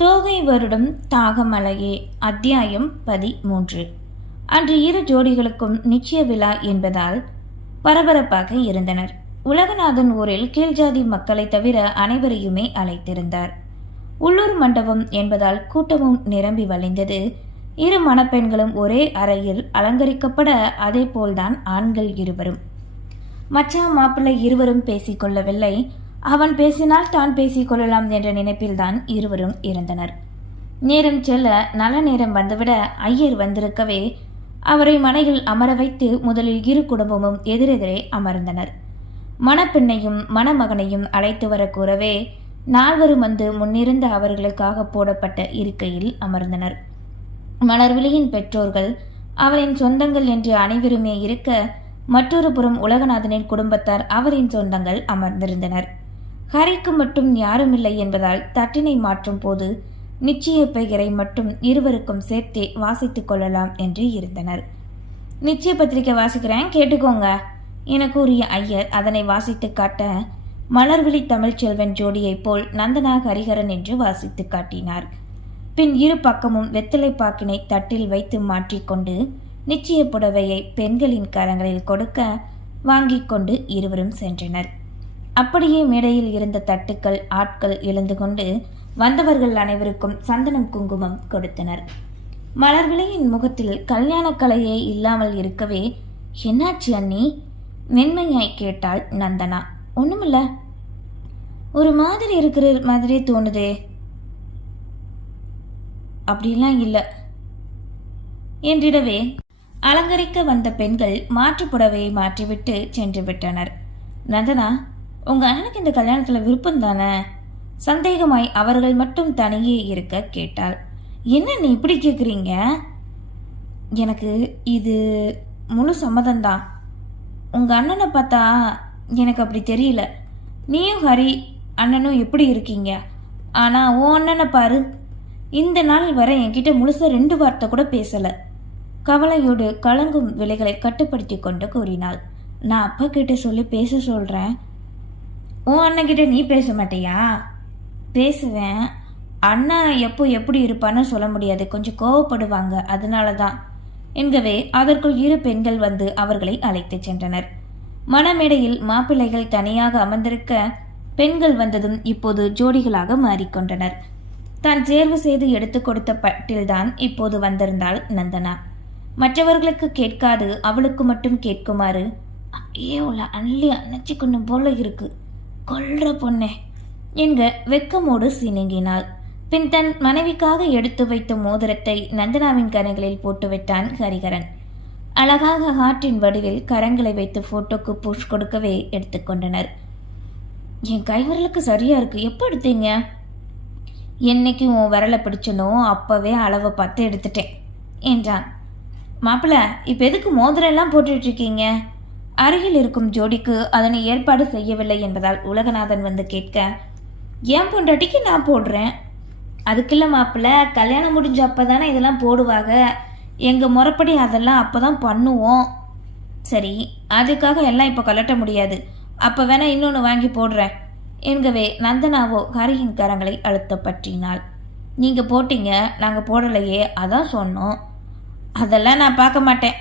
தோகை வருடம் தாகமலையே அத்தியாயம் பதிமூன்று. அன்று இரு ஜோடிகளுக்கும் நிச்சய விழா என்பதால் பரபரப்பாக இருந்தனர். உலகநாதன் ஊரில் கீழ்ஜாதி மக்களை தவிர அனைவரையுமே அழைத்திருந்தார். உள்ளூர் மண்டபம் என்பதால் கூட்டமும் நிரம்பி வழிந்தது. இரு மணப்பெண்களும் ஒரே அறையில் அலங்கரிக்கப்பட அதே போல்தான் ஆண்கள் இருவரும். மச்சான் மாப்பிள்ளை இருவரும் பேசிக்கொள்ளவில்லை. அவன் பேசினால் தான் பேசிக்கொள்ளலாம் என்ற நினைப்பில்தான் இருவரும் இருந்தனர் நேரம் செல்ல நல்ல நேரம் வந்துவிட ஐயர் வந்திருக்கவே அவரை மனையில் அமர வைத்து முதலில் இரு குடும்பமும் எதிரெதிரே அமர்ந்தனர். மணப்பெண்ணையும் மணமகனையும் அழைத்து வர கூறவே நால்வரும் வந்து முன்னிருந்த அவர்களுக்காக போடப்பட்ட இருக்கையில் அமர்ந்தனர். மலர்விழியின் பெற்றோர்கள் அவரின் சொந்தங்கள் என்று அனைவருமே இருக்க மற்றொரு புறம் உலகநாதனின் குடும்பத்தார் அவரின் சொந்தங்கள் அமர்ந்திருந்தனர். ஹரிக்கு மட்டும் யாருமில்லை என்பதால் தட்டினை மாற்றும் போது நிச்சய பெயரை மட்டும் இருவருக்கும் சேர்த்தே வாசித்துக் கொள்ளலாம் என்று இருந்தனர். நிச்சய பத்திரிக்கை வாசிக்கிறேன் கேட்டுக்கோங்க. என கூறிய ஐயர் அதனை வாசித்து காட்ட மலர்விழி தமிழ்ச்செல்வன் ஜோடியைப் போல் நந்தனா ஹரிஹரன் என்று வாசித்து காட்டினார். பின் இரு பக்கமும் வெத்தலை பாக்கினை தட்டில் வைத்து மாற்றிக்கொண்டு நிச்சய புடவையை பெண்களின் கரங்களில் கொடுக்க வாங்கிக் கொண்டு இருவரும் சென்றனர். அப்படியே மேடையில் இருந்த தட்டுக்கள் ஆட்கள் எழுந்து கொண்டு வந்தவர்கள் அனைவருக்கும் சந்தனம் குங்குமம் கொடுத்தனர். மலர்விளையின் முகத்தில் கல்யாண கலையே இல்லாமல் இருக்கவே என்னாச்சு அண்ணி? மென்மையாய் கேட்டாள் நந்தனா. ஒண்ணுமில்ல. ஒரு மாதிரி இருக்கிற மாதிரி தோணுதே. அப்படிலாம் இல்லை. என்றிடவே அலங்கரிக்க வந்த பெண்கள் மாற்றுப் புடவையை மாற்றிவிட்டு சென்று விட்டனர். நந்தனா உங்க அண்ணனுக்கு இந்த கல்யாணத்துல விருப்பம் தானே? சந்தேகமாய் அவர்கள் மட்டும் தனியே இருக்க கேட்டாள். என்ன நீ இப்படி கேக்குறீங்க? எனக்கு இது முழு சம்மதம்தான் உங்க அண்ணனை பார்த்தா எனக்கு அப்படி தெரியல. நீயும் ஹரி அண்ணனும் எப்படி இருக்கீங்க? ஆனா உன் அண்ணனை பாரு. இந்த நாள் வரை என்கிட்ட முழுசா ரெண்டு வார்த்தை கூட பேசல. கவலையோடு கலங்கும் விலைகளை கட்டுப்படுத்தி கொண்டு கூறினாள். நான் அப்பா கிட்ட சொல்லி பேச சொல்றேன். உன் அண்ணன்கிட்ட நீ பேச மாட்டியா? பேசுவேன். அண்ணா எப்போ எப்படி இருப்பான்னு சொல்ல முடியாது. கொஞ்சம் கோவப்படுவாங்க. அதனால தான் என்கவே அதற்குள் இரு பெண்கள் வந்து அவர்களை அழைத்துச் சென்றனர். மணமேடையில் மாப்பிள்ளைகள் தனியாக அமர்ந்திருக்க பெண்கள் வந்ததும் இப்போது ஜோடிகளாக மாறிக்கொண்டனர். தான் தேர்வு செய்து எடுத்து கொடுத்த பட்டில்தான் இப்போது வந்திருந்தாள் நந்தனா. மற்றவர்களுக்கு கேட்காது அவளுக்கு மட்டும் கேட்குமாறு அப்படியே உள்ள அள்ளி அணைச்சிக்கணும் போல இருக்குது கொல்ற பொண்ணே. என்க வெக்கமோடு சினுங்கினாள். பின் தன் மனைவிக்காக எடுத்து வைத்த மோதிரத்தை நந்தனாவின் கரங்களில் போட்டுவிட்டான் ஹரிகரன் அழகாக ஹார்ட்டின் வடிவில் கரங்களை வைத்து போட்டோக்கு புஷ் கொடுக்கவே எடுத்துக்கொண்டனர் என் கைவிரலுக்கு சரியா இருக்கு. எப்போ எடுத்தீங்க? என்னைக்கு உன் விரலை பிடிச்சனோ அப்பவே அளவை பார்த்து எடுத்துட்டேன் என்றான். மாப்பிள்ள இப்போ எதுக்கு மோதிரம் எல்லாம் போட்டுட்டு இருக்கீங்க? அருகில் இருக்கும் ஜோடிக்கு அதனை ஏற்பாடு செய்யவில்லை என்பதால் உலகநாதன் வந்து கேட்க ஏன் பொண்டாட்டிக்கு நான் போடுறேன்? அதுக்குள்ள மாப்பிள்ள கல்யாணம் முடிஞ்ச அப்பதானே இதெல்லாம் போடுவாங்க எங்கள் முறைப்படி அதெல்லாம் அப்போ தான் பண்ணுவோம். சரி அதுக்காக எல்லாம் இப்போ கலட்ட முடியாது. அப்போ வேணா இன்னொன்று வாங்கி போடுறேன். என்கவே நந்தனாவோ ஹரியின் கரங்களை அழுத்த பற்றினாள். நீங்கள் போட்டீங்க நாங்கள் போடலையே அதான் சொன்னோம். அதெல்லாம் நான் பார்க்க மாட்டேன்.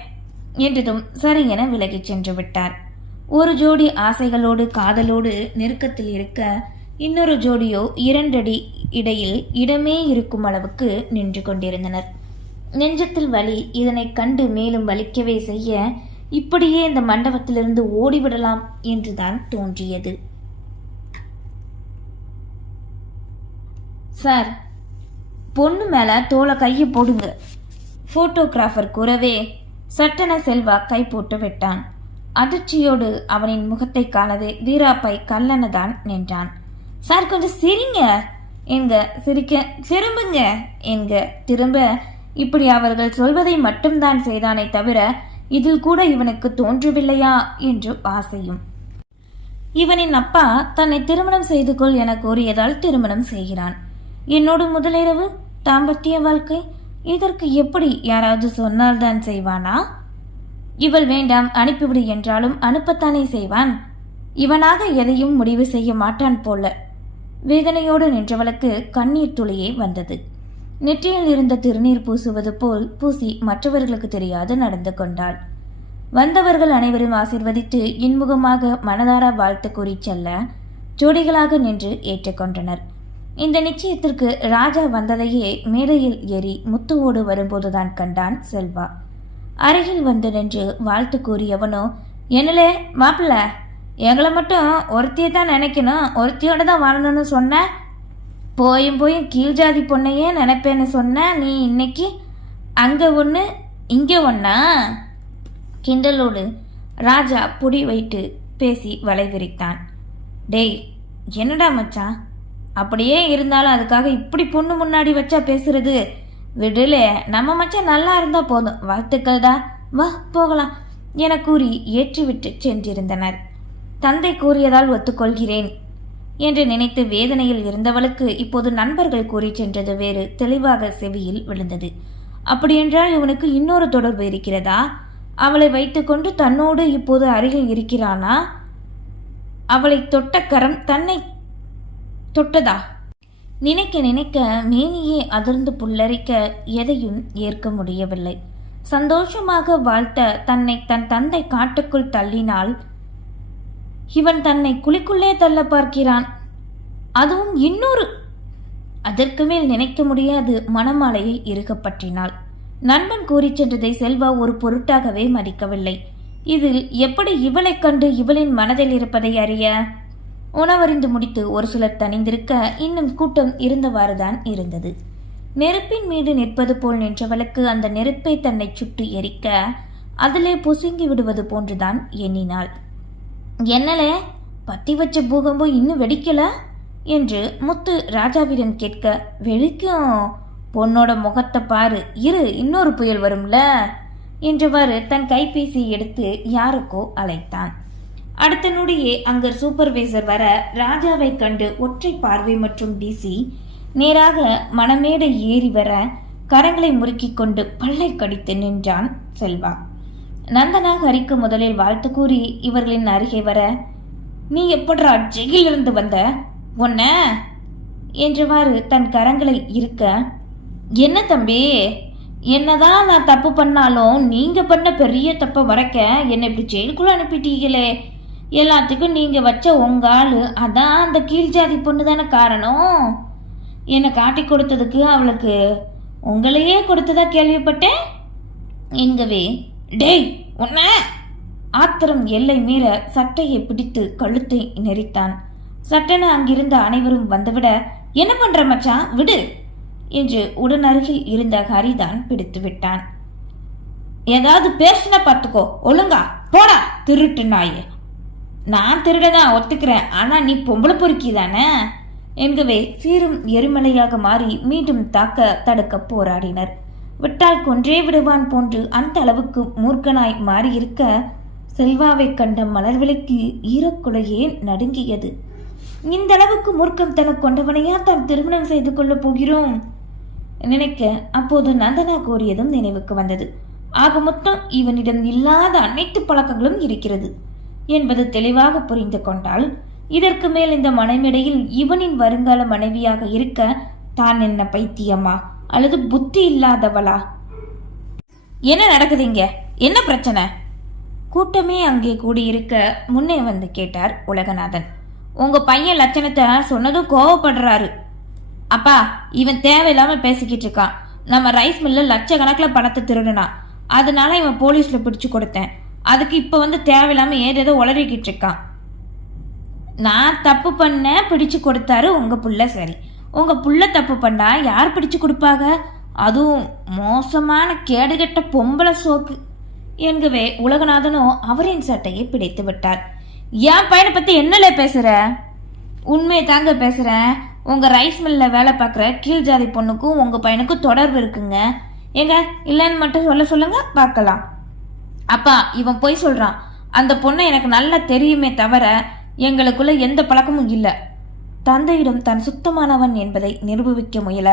என்றதும் சரி என விலகிச் சென்று விட்டார். ஒரு ஜோடி ஆசைகளோடு காதலோடு நெருக்கத்தில் இருக்க இன்னொரு ஜோடியோ இரண்டடி இடையில் இடமே இருக்கும் அளவுக்கு நின்று கொண்டிருந்தனர். நெஞ்சத்தில் வலி இதனை கண்டு மேலும் வலிக்கவே செய்ய இப்படியே இந்த மண்டபத்திலிருந்து ஓடிவிடலாம் என்றுதான் தோன்றியது. சார் பொண்ணு மேல தோலை கையை போடுங்க போட்டோகிராஃபர் கூறவே சட்டென செல்வா கை போட்டு விட்டான். அதிர்ச்சியோடு அவனின் முகத்தை காணவே வீராப்பை கல்லனதான் நின்றான். சார் கொஞ்சம் சிரிங்க என்க சிரிக்க திரும்புங்க என்க திரும்ப இப்படி அவர்கள் சொல்வதை மட்டும்தான் செய்தானே தவிர இதில் கூட இவனுக்கு தோன்றவில்லையா? என்று ஆசையும். இவனின் அப்பா தன்னை திருமணம் செய்து கொள் என கூறியதால் திருமணம் செய்கிறான். என்னோடு முதலிரவு தாம்பத்திய வாழ்க்கை இதற்கு எப்படி யாராவது சொன்னால்தான் செய்வானா? இவள் வேண்டாம் அனுப்பிவிடு என்றாலும் அனுப்பத்தானே செய்வான்? இவனாக எதையும் முடிவு செய்ய மாட்டான் போல. வேதனையோடு நின்றவளுக்கு கண்ணீர் துளியே வந்தது. நெற்றியில் இருந்த திருநீர் பூசுவது போல் பூசி மற்றவர்களுக்கு தெரியாது நடந்து கொண்டாள். வந்தவர்கள் அனைவரும் ஆசிர்வதித்து இன்முகமாக மனதார வாழ்த்து கூறி செல்ல ஜோடிகளாக நின்று ஏற்றுக்கொண்டனர். இந்த நிச்சயத்திற்கு ராஜா வந்ததையே மேடையில் ஏறி முத்துவோடு வரும்போதுதான் கண்டான் செல்வா. அருகில் வந்து நின்று வாழ்த்து கூறியவனோ என்னலே மாப்பிள்ள எங்களை மட்டும் ஒருத்தியை தான் நினைக்கணும் ஒருத்தியோட தான் வாழணும்னு சொன்ன? போயும் போயும் கீழ் ஜாதி பொண்ணையே நினைப்பேன்னு சொன்ன நீ இன்னைக்கு? அங்கே ஒன்று இங்கே ஒன்றா கிண்டலோடு ராஜா புடி வைத்து பேசி வலை விரித்தான். டேய் என்னடா மச்சான்? அப்படியே இருந்தாலும் அதுக்காக இப்படி பொண்ணு முன்னாடி வச்சா பேசுறது? விடலே நம்ம மச்சான் நல்லா இருந்தா போதும். வாழ்த்துக்கள்டா வா போகலாம். என கூறி ஏற்றிவிட்டு சென்றிருந்தனர். தந்தை கூறியதால் ஒத்துக்கொள்கிறேன் என்று நினைத்து வேதனையில் இருந்தவளுக்கு இப்போது நண்பர்கள் கூறி சென்றது வேறு தெளிவாக செவியில் விழுந்தது. அப்படியென்றால் இவனுக்கு இன்னொரு தொடர்பு இருக்கிறதா? அவளை வைத்துக்கொண்டு தன்னோடு இப்போது அருகில் இருக்கிறானா? அவளை தொட்ட கரம் தன்னை தொட்டதா? நினைக்க நினைக்க மேனியே அதிர்ந்து புல்லரிக்க எதையும் ஏற்க முடியவில்லை. சந்தோஷமாக வாழ்த்த தன்னை தன் தந்தை காட்டுக்குள் தள்ளினால் இவன் தன்னை குழிக்குள்ளே தள்ள பார்க்கிறான். அதுவும் இன்னொரு. அதற்கு மேல் நினைக்க முடியாது மணமாலையை இறுகப்பற்றினாள் நண்பன் கூறிச் சென்றதை செல்வா ஒரு பொருட்டாகவே மதிக்கவில்லை. இதில் எப்படி இவளைக் கண்டு இவளின் மனதில் இருப்பதை அறிய உணவறிந்து முடித்து ஒரு சிலர் தனிந்திருக்க இன்னும் கூட்டம் இருந்தவாறுதான் இருந்தது. நெருப்பின் மீது நிற்பது போல் நின்றவளுக்கு அந்த நெருப்பை தன்னை சுட்டு எரிக்க அதிலே பொசுங்கி விடுவது போன்றுதான் எண்ணினாள். என்னலே பத்தி வச்ச பூகம்பம் இன்னும் வெடிக்கல? என்று முத்து ராஜாவிடம் கேட்க வெடிக்கும். பொண்ணோட முகத்தை பாரு. இரு இன்னொரு புயல் வரும்ல? என்றவாறு தன் கைபேசியை எடுத்து யாருக்கோ அழைத்தான். அடுத்த நொடியே அங்கு சூப்பர்வைசர் வர ராஜாவை கண்டு ஒற்றை பார்வை மற்றும் வீசி நேராக மணமேடை ஏறி வர கரங்களை முறுக்கிக் கொண்டு பல்லை கடித்து நின்றான் செல்வா. நந்தனா ஹரிக்கு முதலில் வாழ்த்து கூறி இவர்களின் அருகே வர நீ எப்படா ஜெயிலிருந்து வந்த? உன்ன? என்றவாறு தன் கரங்களை இருக்க என்ன தம்பி? என்னதான் நான் தப்பு பண்ணாலும் நீங்க பண்ண பெரிய தப்பை மறைக்க என்னை இப்படி ஜெயிலுக்குள்ள அனுப்பிட்டீங்களே? எல்லாத்துக்கும் நீங்கள் வச்ச உங்க ஆள் அதான் அந்த கீழ் ஜாதி பொண்ணு தானே காரணம்? என்னை காட்டி கொடுத்ததுக்கு அவளுக்கு உங்களையே கொடுத்ததா கேள்விப்பட்டேன்? எங்கவே டேய் உன்ன! ஆத்திரம் எல்லை மீற சட்டையை பிடித்து கழுத்தை நெரித்தான். சட்டென அங்கிருந்த அனைவரும் வந்துவிட என்ன பண்ற மச்சான்? விடு! என்று உடனருகில் இருந்த ஹரிதான் பிடித்து விட்டான். ஏதாவது பேசுன பார்த்துக்கோ ஒழுங்கா போடா திருட்டு நாயே! நான் திருட தான் ஒத்துக்கிறேன். ஆனால் நீ பொம்பளை பொறுக்கி தானே? என்கவே சீரும் எரிமலையாக மாறி மீண்டும் தாக்க தடுக்க போராடினர். விட்டால் கொன்றே விடுவான் போன்று அந்த அளவுக்கு மூர்க்கனாய் மாறியிருக்க செல்வாவை கண்ட மலர்விலைக்கு ஈரக்குலையே நடுங்கியது. இந்த அளவுக்கு மூர்க்கம் தன கொண்டவனையா தான் திருமணம் செய்து கொள்ளப் போகிறோம்? நினைக்க அப்போது நந்தனா கூறியதும் நினைவுக்கு வந்தது. ஆக மொத்தம் இவனிடம் இல்லாத அனைத்து பழக்கங்களும் இருக்கிறது. என்பது தெளிவாக புரிந்து கொண்டால் இதற்கு மேல் இந்த மனைமிடையில் இவனின் வருங்கால மனைவியாக இருக்க தான் என்ன பைத்தியமா? அல்லது புத்தி இல்லாதவளா? என்ன நடக்குது இங்க? என்ன பிரச்சனை? கூட்டமே அங்கே கூடியிருக்க முன்னே வந்து கேட்டார் உலகநாதன். உங்க பையன் லட்சணத்தை சொன்னதும் கோவப்படுறாரு. அப்பா இவன் தேவையில்லாம பேசிக்கிட்டு இருக்கான். நம்ம ரைஸ் மில்ல லட்சக்கணக்கில் பணத்தை திருடுனான். அதனால இவன் போலீஸ்ல பிடிச்சு கொடுத்தேன். அதுக்கு இப்போ வந்து தேவையில்லாமல் ஏதோ ஏதோ உளறிக்கிட்டு இருக்கான் நான் தப்பு பண்ணேன் பிடிச்சு கொடுத்தாரு உங்கள் புள்ள சரி. உங்கள் புள்ள தப்பு பண்ணா யார் பிடிச்சு கொடுப்பாங்க? அதுவும் மோசமான கேடுகெட்ட பொம்பளை சோக்கு. என்கவே உலகநாதனோ அவரின் சட்டையை பிடித்து விட்டார். என் பையனை பற்றி என்னல பேசுகிற உண்மையை தாங்க பேசுகிறேன் உங்கள் ரைஸ் மில்லில் வேலை பார்க்குற கீழ் ஜாதி பொண்ணுக்கும் உங்கள் பையனுக்கும் தொடர்பு இருக்குங்க. ஏங்க இல்லைன்னு மட்டும் சொல்ல சொல்லுங்க பார்க்கலாம். அப்பா இவன் பொய் சொல்றான் அந்த பொண்ணை எனக்கு நல்லா தெரியுமே தவிர எங்களுக்குள்ள எந்த பழக்கமும் இல்லை. தந்தையிடம் தான் சுத்தமானவன் என்பதை நிரூபிக்க முயல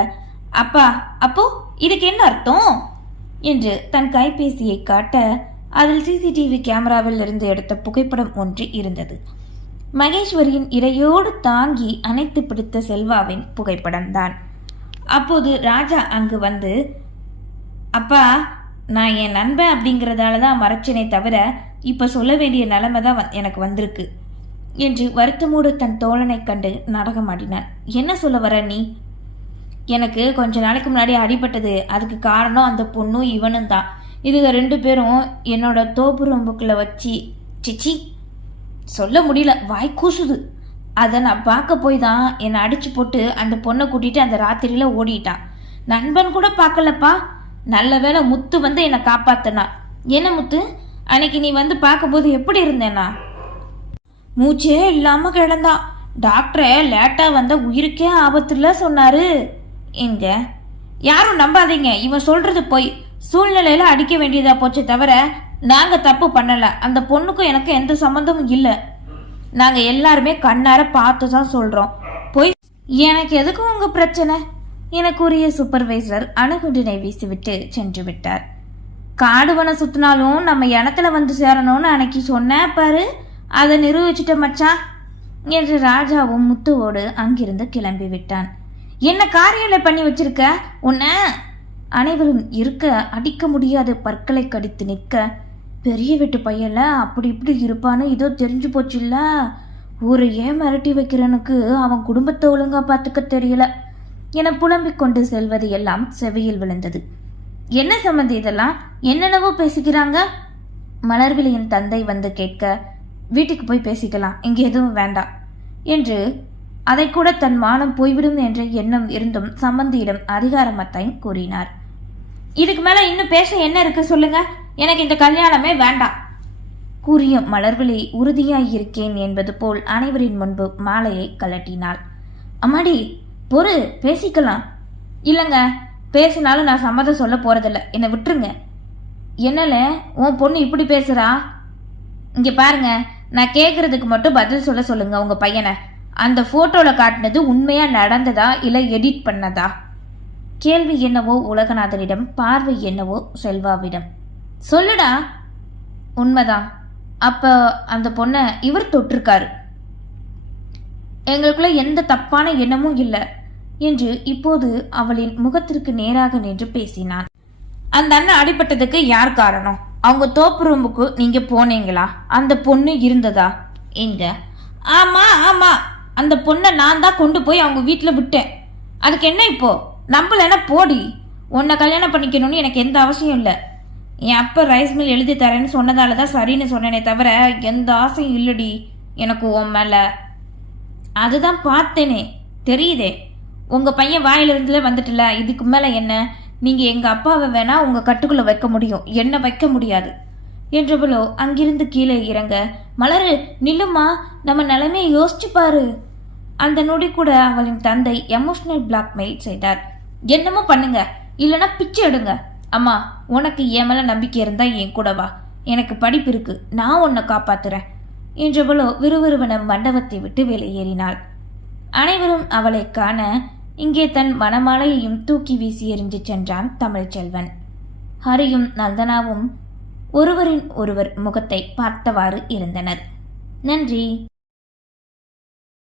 அப்பா அப்போ இதுக்கு என்ன அர்த்தம்? என்று தன் கைபேசியை காட்ட அதில் சிசிடிவி கேமராவில் இருந்து எடுத்த புகைப்படம் ஒன்று இருந்தது. மகேஸ்வரியின் இடையோடு தாங்கி அணைத்து பிடித்த செல்வாவின் புகைப்படம்தான். அப்போது ராஜா அங்கு வந்து அப்பா நான் என் நண்பன் அப்படிங்கிறதால தான் மறைச்சனே தவிர இப்போ சொல்ல வேண்டிய நிலைமை தான் எனக்கு வந்திருக்கு. என்று வருத்தமோடு தன் தோழனை கண்டு நாடகமாடினான் என்ன சொல்ல வர நீ? எனக்கு கொஞ்ச நாளைக்கு முன்னாடி அடிபட்டது. அதுக்கு காரணம் அந்த பொண்ணும் இவனும் தான். இதுக ரெண்டு பேரும் என்னோட தோப்பு ரொம்புக்குள்ள வச்சு சிச்சி சொல்ல முடியல. வாய் கூசுது. அதை நான் பார்க்க போய் தான் என்னை அடிச்சு போட்டு அந்த பொண்ணை கூட்டிட்டு அந்த ராத்திரியில் ஓடிட்டான் நண்பன் கூட பார்க்கலப்பா. நல்ல வேளை முத்து வந்து என்னை காப்பாத்தனா. என்ன முத்து? அன்னைக்கு நீ வந்து பார்க்கும்போது எப்படி இருந்தேனா? மூச்சே இல்லாமல் கிடந்தான் டாக்டரை லேட்டாக வந்த உயிருக்கே ஆபத்துல சொன்னாரு. எங்க? யாரும் நம்பாதீங்க இவன் சொல்றது போய். சூழ்நிலையில அடிக்க வேண்டியதா போச்சே தவிர நாங்கள் தப்பு பண்ணலை. அந்த பொண்ணுக்கும் எனக்கு எந்த சம்மந்தமும் இல்லை. நாங்கள் எல்லாருமே கண்ணார பார்த்து தான் சொல்கிறோம் போய். எனக்கு எதுக்கு உங்கள் பிரச்சனை? எனக்குரிய சூப்பர்வைசர் அணுகுண்டினை வீசிவிட்டு சென்று விட்டார். காடுவனை சுத்தினாலும் நம்ம இடத்துல வந்து சேரணும்னு அன்னைக்கு சொன்னேன் பாரு அதை நிரூபிச்சிட்ட மச்சான் என்று ராஜாவும் முத்துவோடு அங்கிருந்து கிளம்பி விட்டான். என்ன காரியங்களை பண்ணி வச்சிருக்க? உன்னை அனைவரும் இருக்க அடிக்க முடியாத பற்களை கடித்து நிற்க. பெரிய வீட்டு பையல அப்படி இப்படி இருப்பான்னு இதோ தெரிஞ்சு போச்சுல்ல? ஊரையே மிரட்டி வைக்கிறனுக்கு அவன் குடும்பத்தை ஒழுங்கா பார்த்துக்க தெரியல. என புலம்பிக் கொண்டு செல்வது எல்லாம் செவியில் விழுந்தது. என்ன சம்மந்தி இதெல்லாம்? என்னென்னவோ பேசிக்கிறாங்க? மலர்விழியின் தந்தை வந்து கேட்க வீட்டுக்கு போய் பேசிக்கலாம் இங்கே எதுவும் வேண்டாம் என்று அதை கூட தன் மானம் போய்விடும் என்ற எண்ணம் இருந்தும் சம்பந்தியிடம் அதிகாரமத்தையும் கூறினார். இதுக்கு மேல இன்னும் பேச என்ன இருக்கு சொல்லுங்க? எனக்கு இந்த கல்யாணமே வேண்டாம் கூறிய மலர்விழி உறுதியாய் இருக்கேன் என்பது போல் அனைவரின் முன்பு மாலையை கலட்டினாள் அம்மாடி பொறு பேசிக்கலாம். இல்லைங்க பேசினாலும் நான் சம்மதம் சொல்ல போறதில்ல. என்னை விட்டுருங்க. என்னல உன் பொண்ணு இப்படி பேசுறா? இங்க பாருங்க நான் கேட்குறதுக்கு மட்டும் பதில் சொல்ல சொல்லுங்க உங்க பையனை. அந்த போட்டோல காட்டினது உண்மையா நடந்ததா இல்ல எடிட் பண்ணதா? கேள்வி என்னவோ உலகநாதனிடம் பார்வை என்னவோ செல்வாவிடம். சொல்லுடா. உண்மைதான். அப்ப அந்த பொண்ணை இவர் தொட்டிருக்காரு. எங்களுக்குள்ள எந்த தப்பான எண்ணமும் இல்லை. என்று இப்போது அவளின் முகத்திற்கு நேராக நின்று பேசினான். அந்த அண்ணன் அடிபட்டதுக்கு யார் காரணம்? அவங்க தோப்பு ரூமுக்கு நீங்க போனீங்களா? அந்த பொண்ணு இருந்ததா? எங்க? ஆமா ஆமா. அந்த பொண்ணை நான் தான் கொண்டு போய் அவங்க வீட்டில் விட்டேன். அதுக்கு என்ன இப்போ? நம்பலன்னா போடி. உன்னை கல்யாணம் பண்ணிக்கணும்னு எனக்கு எந்த அவசியம் இல்லை. என் அப்பா ரைஸ் மில் எழுதி தரேன்னு சொன்னதால தான் சரின்னு சொன்னேனே தவிர எந்த ஆசையும் இல்லடி. எனக்கு உன் மேலே. அதுதான் பார்த்தேனே. தெரியுதே. உங்கள் பையன் வாயிலிருந்துல வந்துட்டுல இதுக்கு மேலே என்ன? நீங்கள் எங்கள் அப்பாவை வேணா உங்கள் கட்டுக்குள்ளே வைக்க முடியும். என்ன வைக்க முடியாது. என்றவளோ அங்கிருந்து கீழே இறங்க மலரு நில்லுமா நம்ம நிலைமையை யோசிச்சு பாரு. அந்த நொடி கூட அவளின் தந்தை எமோஷனல் பிளாக்மெயில் செய்தார். என்னமோ பண்ணுங்க இல்லைன்னா பிச்சை எடுங்க. அம்மா உனக்கு என் மேல நம்பிக்கை இருந்தா என் கூட வா. எனக்கு படிப்பு இருக்கு நான் உன்னை காப்பாத்துறேன். என்றவளோ விறுவிறுவன மண்டபத்தை விட்டு வெளியேறினாள். அனைவரும் அவளை காண இங்கே தன் மணமாலையையும் தூக்கி வீசி எறிஞ்சு சென்றான் தமிழ்ச்செல்வன். ஹரியும் நந்தனாவும் ஒருவரின் ஒருவர் முகத்தை பார்த்தவாறு இருந்தனர். நன்றி.